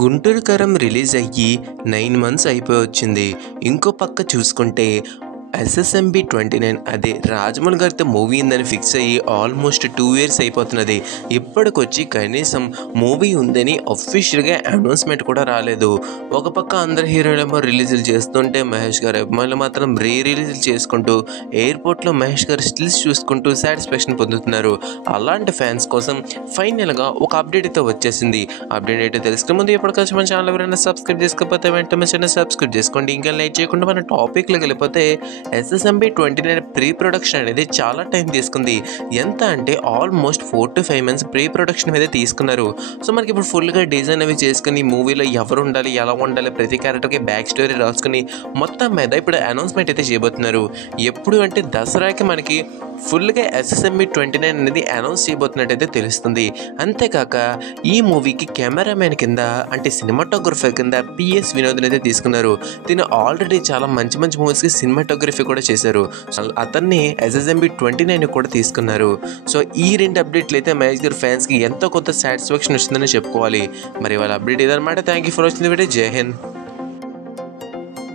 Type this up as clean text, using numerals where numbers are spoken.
గుంటూరు కారం రిలీజ్ అయ్యి 9 మంత్స్ అయిపోవచ్చింది. ఇంకో పక్క చూసుకుంటే ఎస్ఎస్ఎంబి 29 అదే రాజమౌళి గారితో మూవీ ఉందని ఫిక్స్ అయ్యి ఆల్మోస్ట్ 2 ఇయర్స్ అయిపోతున్నది. ఇప్పటికొచ్చి కనీసం మూవీ ఉందని అఫీషియల్గా అనౌన్స్మెంట్ కూడా రాలేదు. ఒక పక్క అందరు హీరోలేమో రిలీజులు చేస్తుంటే మహేష్ గారు అభిమానులు మాత్రం రిలీజులు చేసుకుంటూ ఎయిర్పోర్ట్లో మహేష్ గారు స్టిల్స్ చూసుకుంటూ సాటిస్ఫాక్షన్ పొందుతున్నారు. అలాంటి ఫ్యాన్స్ కోసం ఫైనల్గా ఒక అప్డేట్ అయితే వచ్చేసింది. అప్డేట్ అయితే తెలుసుకునే ముందు ఎప్పటికొచ్చి మన ఛానల్ ఎవరైనా సబ్స్క్రైబ్ చేసుకోకపోతే వెంటనే ఛానల్ సబ్స్క్రైబ్ చేసుకోండి. ఇంకా లైక్ చేయకుండా మన టాపిక్లోకి వెళ్ళిపోతే ఎస్ఎస్ఎంబి 29 ప్రీ ప్రొడక్షన్ అనేది చాలా టైం తీసుకుంది. ఎంత అంటే almost 4 to 5 months pre production మీద తీసుకున్నారు. సో మనకి ఇప్పుడు ఫుల్గా డిజైన్ అవి చేసుకుని మూవీలో ఎవరు ఉండాలి, ఎలా ఉండాలి, ప్రతి క్యారెక్టర్కి బ్యాక్ స్టోరీ రాసుకుని మొత్తం మీద ఇప్పుడు అనౌన్స్మెంట్ అయితే చేయబోతున్నారు. ఎప్పుడు అంటే దసరాకి మనకి ఫుల్గా ఎస్ఎస్ఎంబి 29 అనేది అనౌన్స్ చేయబోతున్నట్టయితే తెలుస్తుంది. అంతేకాక ఈ మూవీకి కెమెరామెన్ కింద అంటే సినిమాటోగ్రఫర్ కింద పిఎస్ వినోద్ అయితే తీసుకున్నారు. తిను ఆల్రెడీ చాలా మంచి మంచి మూవీస్కి సినిమాటోగ్రఫీ కూడా చేశారు. అతన్ని ఎస్ఎస్ఎంబి 29 కూడా తీసుకున్నారు. సో ఈ రెండు అప్డేట్లు అయితే మహేష్ గారి ఫ్యాన్స్కి ఎంతో కొంత సాటిస్ఫాక్షన్ వచ్చిందని చెప్పుకోవాలి. మరి వాళ్ళ అప్డేట్ ఇదన్నమాట. Thank you for watching the video. జై హింద్.